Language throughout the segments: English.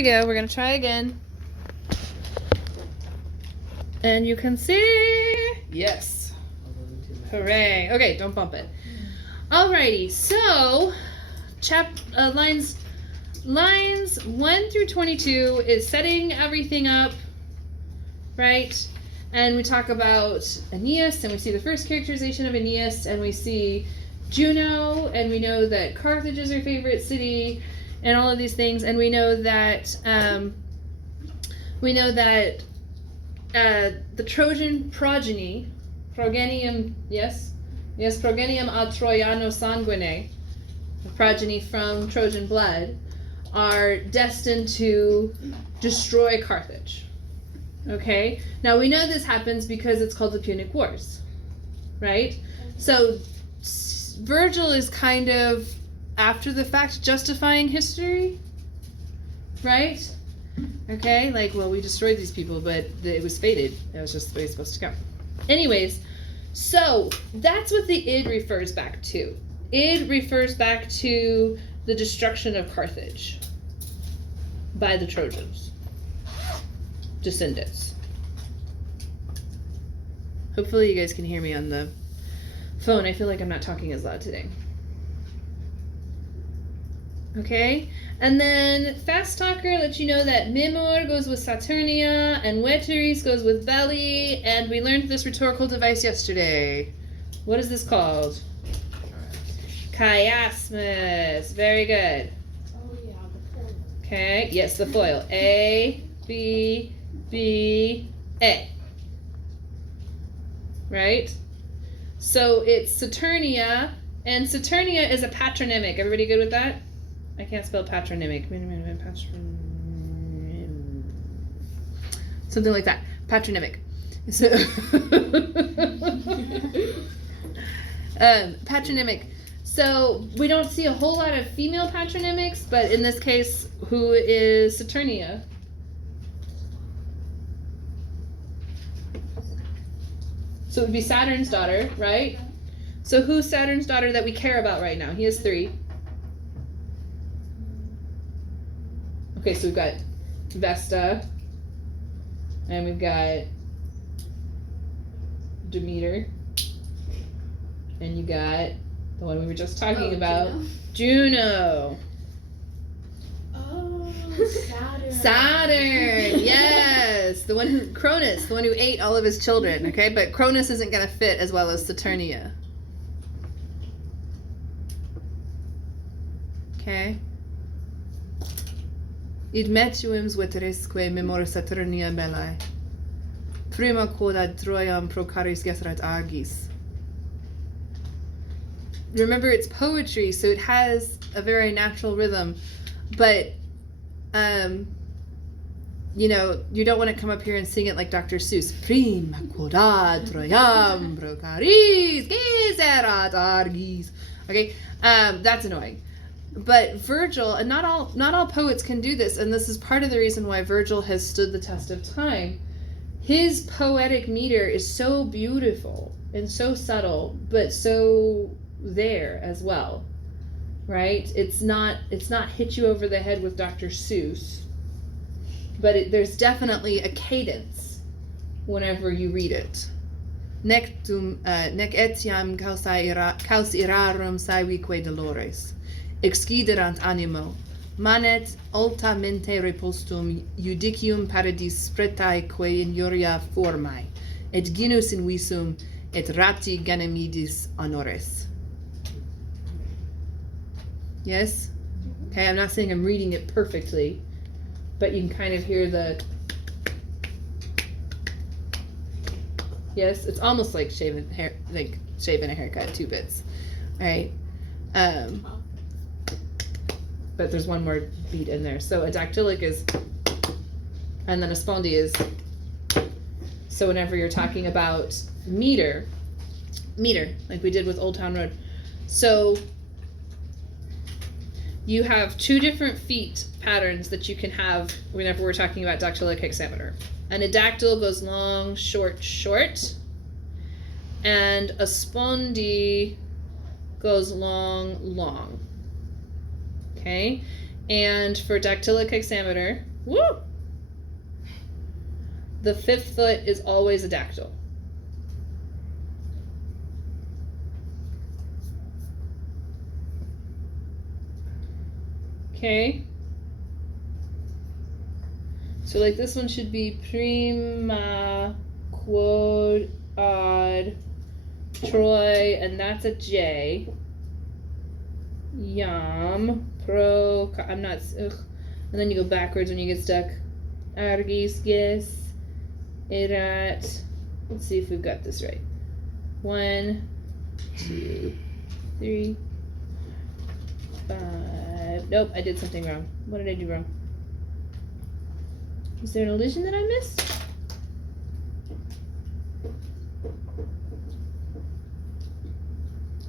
we go. We're going to try again. And you can see. Yes. Hooray. Okay, don't bump it. Alrighty, so lines 1 through 22 is setting everything up, right? And we talk about Aeneas, and we see the first characterization of Aeneas, and we see Juno, and we know that Carthage is her favorite city, and all of these things, and we know that the Trojan progenium, progenium a Troiano sanguine, the progeny from Trojan blood, are destined to destroy Carthage. Okay? Now we know this happens because it's called the Punic Wars, right? So Virgil is kind of, after the fact, justifying history, right? Okay, like, well, we destroyed these people, but it was fated. That was just the way it's supposed to go. Anyways, so that's what the id refers back to. Id refers back to the destruction of Carthage by the Trojans, descendants. Hopefully you guys can hear me on the phone. I feel like I'm not talking as loud today. Okay, and then Fast Talker lets you know that Mimor goes with Saturnia and Veteris goes with Belly, and we learned this rhetorical device yesterday. What is this called? Chiasmus. Very good. Oh yeah, the foil. Okay, yes, the foil. A, B, B, A. Right? So it's Saturnia, and Saturnia is a patronymic. Everybody good with that? I can't spell patronymic. Something like that. Patronymic. So patronymic. So we don't see a whole lot of female patronymics, but in this case, who is Saturnia? So it would be Saturn's daughter, right? So who's Saturn's daughter that we care about right now? He has 3. Okay, so we've got Vesta, and we've got Demeter, and you got the one we were just talking about, Juno. Oh, Saturn. Saturn, yes, the one who Cronus, the one who ate all of his children. Okay, but Cronus isn't gonna fit as well as Saturnia. Okay. Id metuims veterisque memor Saturnia bellae. Prima quodad Troiam procaris gesserat agis. Remember, it's poetry, so it has a very natural rhythm, but you know, you don't want to come up here and sing it like Dr. Seuss. Prima quodad Troiam procaris gesserat agis. Okay, that's annoying. But Virgil, and not all poets can do this, and this is part of the reason why Virgil has stood the test of time. His poetic meter is so beautiful and so subtle, but so there as well, right? It's not hit you over the head with Dr. Seuss, but there's definitely a cadence whenever you read it. Nec etiam caus irarum saevique dolores. Exciderant animo, manet altamente repostum judicium paradis spretae quae injuria formae, et genus in visum, et rapti Ganymedis honores. Yes? Okay, I'm not saying I'm reading it perfectly, but you can kind of hear the... Yes, it's almost like shaving a haircut, 2 bits. All right. But there's one more beat in there. So a dactylic is, and then a spondy is. So whenever you're talking about meter, like we did with Old Town Road. So you have 2 different feet patterns that you can have whenever we're talking about dactylic hexameter. And a dactyl goes long, short, short. And a spondy goes long, long. Okay, And for dactylic hexameter, woo! The 5th foot is always a dactyl. Okay. So like this one should be prima quod ad Troy, and that's a J. Yam pro. I'm not. Ugh. And then you go backwards when you get stuck. Argis, yes. Erat. Let's see if we've got this right. 1, 2, 3, 5. Nope, I did something wrong. What did I do wrong? Is there an elision that I missed?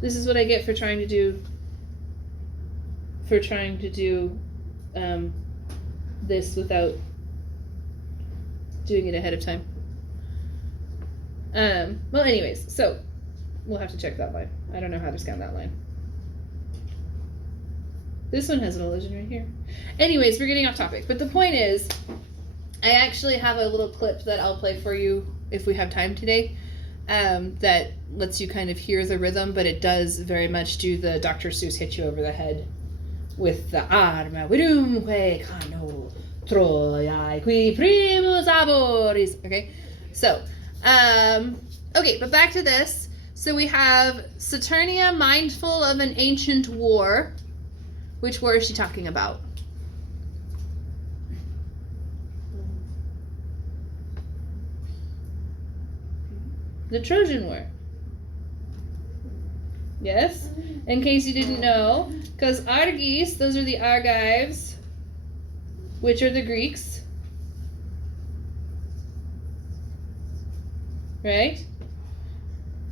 This is what I get for trying to do this without doing it ahead of time. Well, anyways, so we'll have to check that line. I don't know how to scan that line. This one has an elision right here. Anyways, we're getting off topic. But the point is, I actually have a little clip that I'll play for you if we have time today. That lets you kind of hear the rhythm, but it does very much do the Dr. Seuss hit you over the head with the arma virumque cano Troiae qui primus aboris. Okay, so okay, but back to this. So we have Saturnia mindful of an ancient war. Which war is she talking about? The Trojan War. Yes? In case you didn't know, because Argis, those are the Argives, which are the Greeks. Right?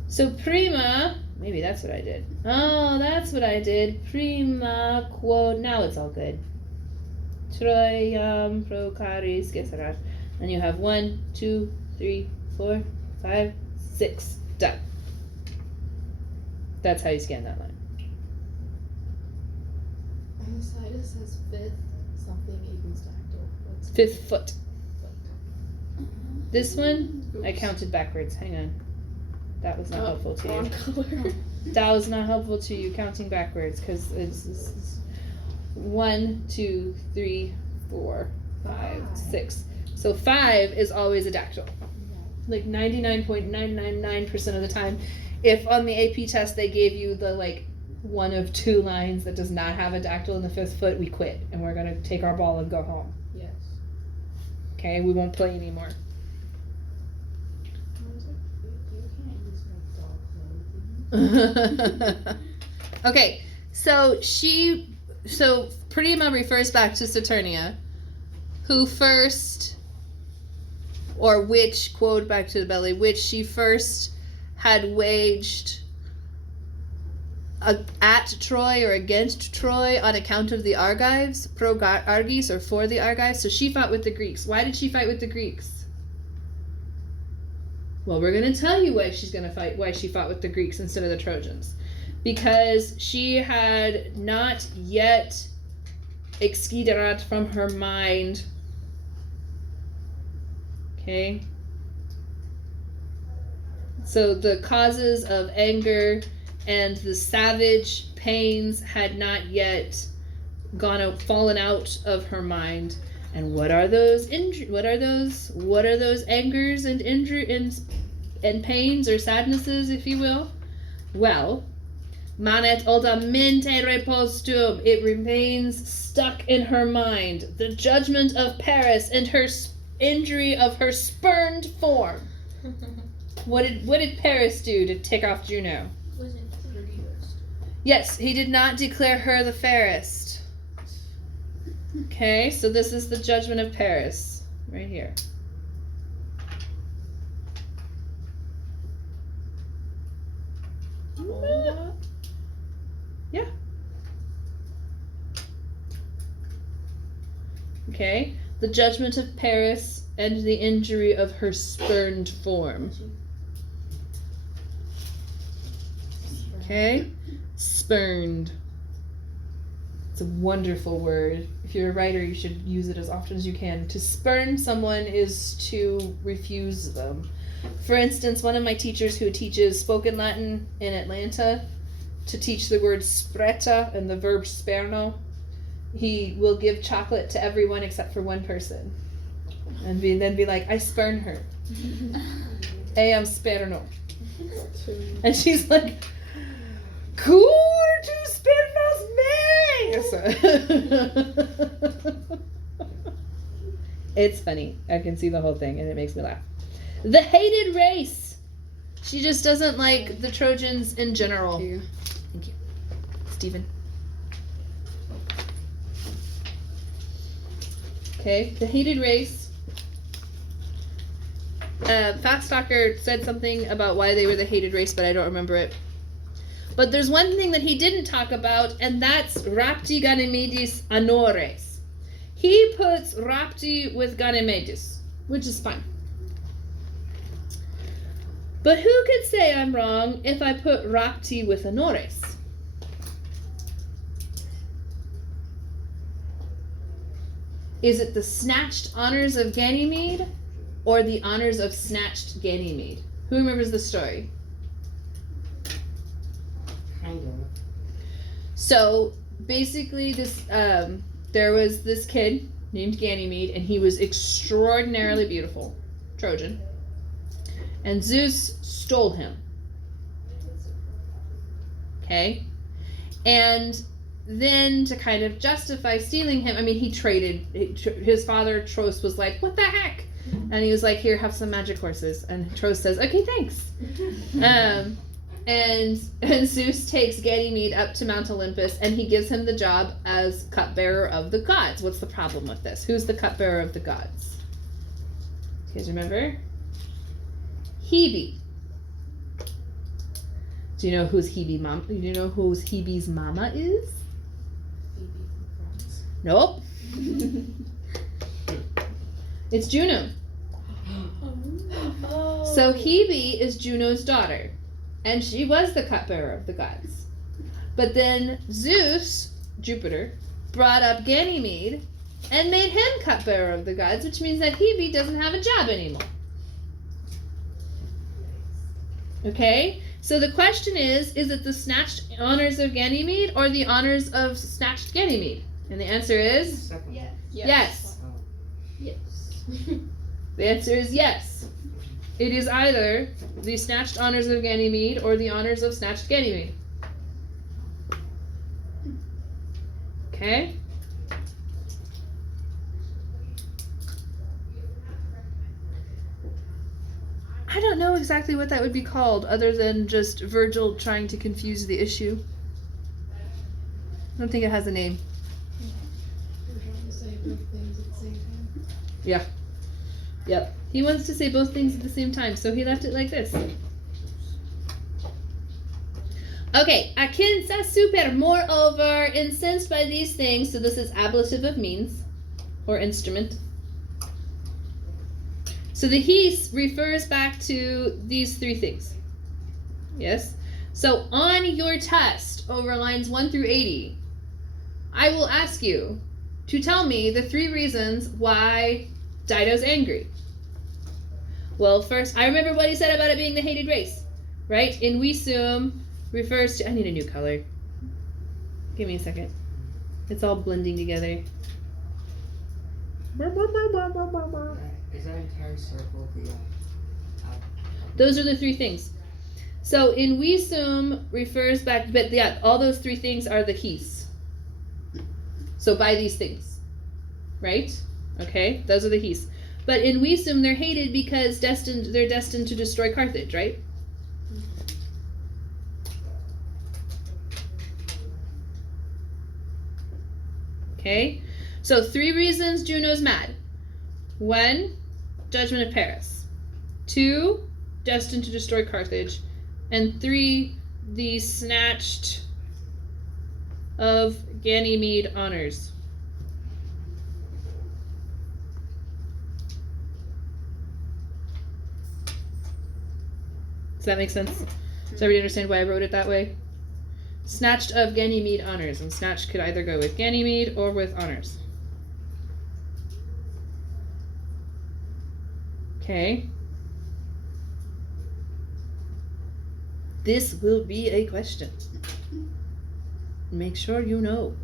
So prima, maybe that's what I did. Oh, that's what I did. Prima quod, now it's all good. Troiam procaris gesserat. And you have 1, 2, 3, 4, 5, 6. Done. That's how you scan that line. On the side it says 5th something equals dactyl. What's 5th foot. This one, I counted backwards. Hang on. That was not helpful to you. Color. That was not helpful to you counting backwards because it's 1, 2, 3, 4, 5, 6. So 5 is always a dactyl. Like 99.999% of the time. If on the AP test they gave you the like 1 of 2 lines that does not have a dactyl in the 5th foot, we quit and we're gonna take our ball and go home. Yes. Okay, we won't play anymore. Okay, so Prima refers back to Saturnia, who first, or which, quote back to the belly, which she first had waged at Troy or against Troy on account of the Argives, pro Argis, or for the Argives. So she fought with the Greeks. Why did she fight with the Greeks? Well, we're going to tell you why she fought with the Greeks instead of the Trojans. Because she had not yet exciderat from her mind. Okay? So the causes of anger and the savage pains had not yet fallen out of her mind. And what are those angers and pains or sadnesses, if you will? Well, manet oldamente repostum. It remains stuck in her mind. The judgment of Paris and her injury of her spurned form. What did Paris do to tick off Juno? Wasn't the fairest. Yes, he did not declare her the fairest. Okay, so this is the judgment of Paris, right here. Yeah. Okay, the judgment of Paris and the injury of her spurned form. Okay, spurned. It's a wonderful word. If you're a writer, you should use it as often as you can. To spurn someone is to refuse them. For instance, one of my teachers who teaches spoken Latin in Atlanta, to teach the word spreta and the verb sperno, he will give chocolate to everyone except for one person. And then be like, I spurn her. I am sperno. And she's like, cool to spernos me! It's funny. I can see the whole thing and it makes me laugh. The hated race. She just doesn't like the Trojans in general. Here. Thank you. Stephen. Okay, the hated race. Faststalker said something about why they were the hated race, but I don't remember it. But there's one thing that he didn't talk about, and that's rapti Ganymedis anores. He puts rapti with Ganymedis, which is fine. But who could say I'm wrong if I put rapti with anores? Is it the snatched honors of Ganymede or the honors of snatched Ganymede? Who remembers the story? Kind of. So basically, there was this kid named Ganymede, and he was extraordinarily beautiful, Trojan. And Zeus stole him. Okay? And then to kind of justify stealing him, I mean, he traded. His father, Tros, was like, what the heck? And he was like, here, have some magic horses. And Tros says, okay, thanks. And Zeus takes Ganymede up to Mount Olympus, and he gives him the job as cupbearer of the gods. What's the problem with this? Who's the cupbearer of the gods? You guys remember? Hebe. Do you know who's Hebe's mama is? Phoebe from Friends. Nope. It's Juno. Oh. So Hebe is Juno's daughter, and she was the cupbearer of the gods. But then Zeus, Jupiter, brought up Ganymede and made him cupbearer of the gods, which means that Hebe doesn't have a job anymore. Okay? So the question is it the snatched honors of Ganymede or the honors of snatched Ganymede? And the answer is Yes. yes. Oh. Yes. The answer is yes. It is either the snatched honors of Ganymede or the honors of snatched Ganymede. Okay? I don't know exactly what that would be called other than just Virgil trying to confuse the issue. I don't think it has a name. We're trying to say both things at the same time. Yeah. Yep. He wants to say both things at the same time, so he left it like this. Okay, akinsa super, moreover, incensed by these things, so this is ablative of means, or instrument. So the he's refers back to these three things. Yes? So on your test, over lines 1 through 80, I will ask you to tell me the 3 reasons why Dido's angry. Well, first, I remember what he said about it being the hated race, right? In Visum refers to... I need a new color. Give me a second. It's all blending together. Is that entire circle the Those are the 3 things. So in Visum refers back... But yeah, all those 3 things are the he's. So by these things. Right? Okay? Those are the he's. But in Visum, they're hated because they're destined to destroy Carthage, right? Okay? So 3 reasons Juno's mad. 1, judgment of Paris. 2, destined to destroy Carthage. And 3, the snatched of Ganymede honors. Does that make sense? Does everybody understand why I wrote it that way? Snatched of Ganymede honors, and snatched could either go with Ganymede or with honors. Okay. This will be a question. Make sure you know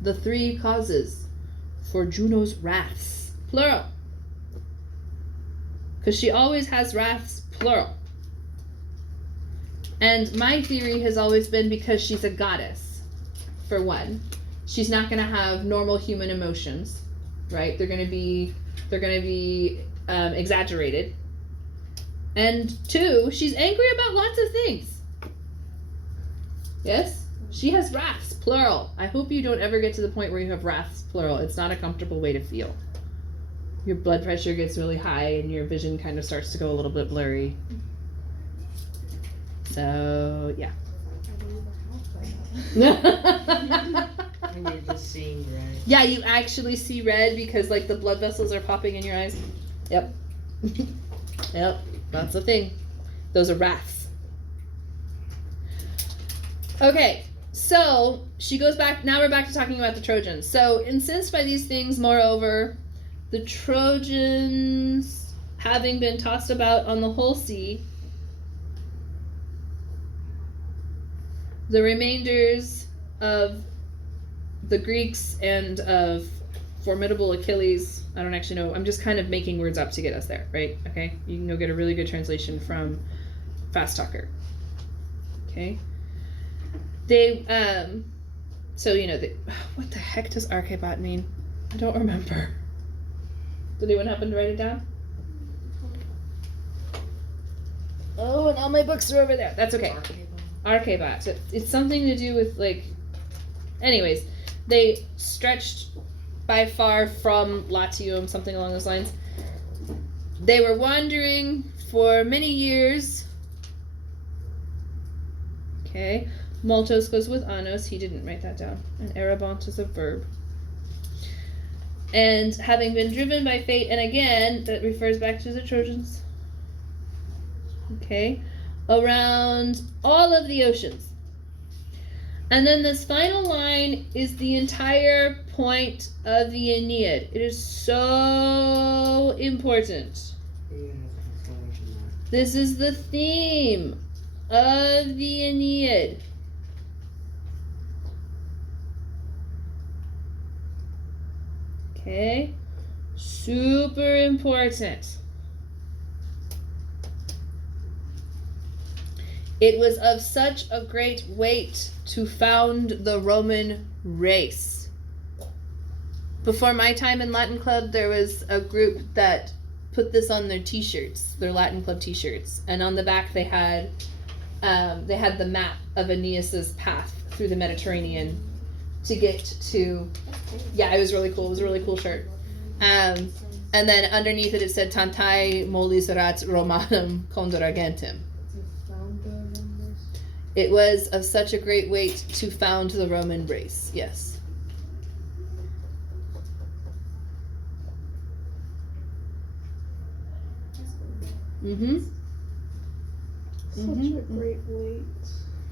the 3 causes for Juno's wraths, plural. Because she always has wraths, plural. And my theory has always been because she's a goddess, for one. She's not going to have normal human emotions, right? They're going to be exaggerated. And 2, she's angry about lots of things. Yes? She has wraths, plural. I hope you don't ever get to the point where you have wraths, plural. It's not a comfortable way to feel. Your blood pressure gets really high and your vision kind of starts to go a little bit blurry. So, yeah. And you're just seeing red. Yeah, you actually see red because, like, the blood vessels are popping in your eyes. Yep. Yep, that's the thing. Those are wraths. Okay, so she goes back. Now we're back to talking about the Trojans. So, incensed by these things, moreover, the Trojans, having been tossed about on the whole sea, the remainders of the Greeks and of formidable Achilles, I don't actually know, I'm just kind of making words up to get us there, right? Okay, you can go get a really good translation from Fast Talker. Okay, they, so, you know, what the heck does Archebot mean? I don't remember. Did anyone happen to write it down? Oh, and all my books are over there. That's okay. Archebot. So it's something to do with, like, anyways, they stretched by far from Latium, something along those lines. They were wandering for many years. Okay. Maltos goes with Anos. He didn't write that down. And Arabont is a verb. And having been driven by fate, and again, that refers back to the Trojans. Okay. Around all of the oceans. And then this final line is the entire point of the Aeneid. It is so important. This is the theme of the Aeneid. Okay? Super important. It was of such a great weight to found the Roman race. Before my time in Latin Club, there was a group that put this on their t-shirts, their Latin Club t-shirts. And on the back they had the map of Aeneas's path through the Mediterranean to get to, yeah, it was really cool. It was a really cool shirt. And then underneath it said, Tantai molis rat Romanum condor agentem. It was of such a great weight to found the Roman race. Yes. Mm-hmm. Such a great weight.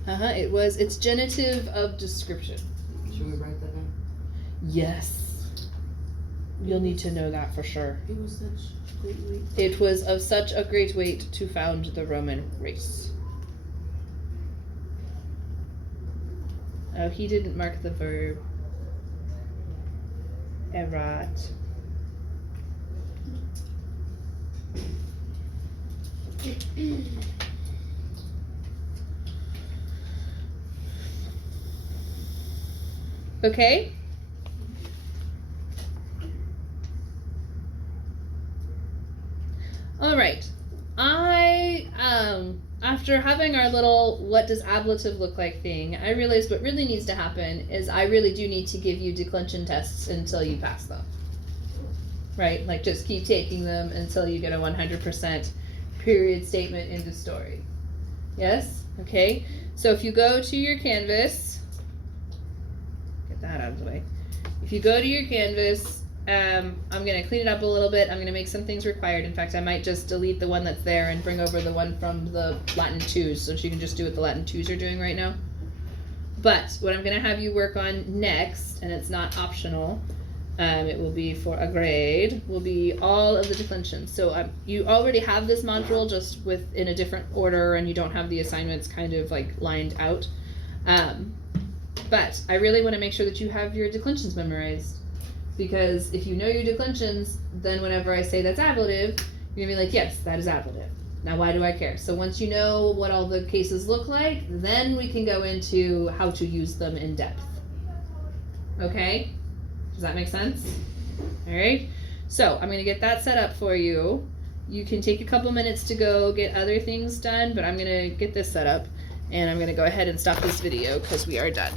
It was. It's genitive of description. Should we write that down? Yes. You'll need to know that for sure. It was such a great weight. It was of such a great weight to found the Roman race. Oh, he didn't mark the verb. Erat. Okay? All right. After having our little what does ablative look like thing, I realized what really needs to happen is I really do need to give you declension tests until you pass them. Right? Like, just keep taking them until you get a 100% period statement in the story. Yes? Okay? So if you go to your canvas, get that out of the way. If you go to your canvas, I'm going to clean it up a little bit. I'm going to make some things required. In fact, I might just delete the one that's there and bring over the one from the Latin 2s, so she can just do what the Latin 2s are doing right now. But what I'm going to have you work on next, and it's not optional, it will be for a grade, will be all of the declensions. So you already have this module just in a different order, and you don't have the assignments kind of like lined out. But I really want to make sure that you have your declensions memorized, because if you know your declensions, then whenever I say that's ablative, you're going to be like, yes, that is ablative. Now, why do I care? So once you know what all the cases look like, then we can go into how to use them in depth. Okay? Does that make sense? All right. So I'm going to get that set up for you. You can take a couple minutes to go get other things done, but I'm going to get this set up, and I'm going to go ahead and stop this video because we are done.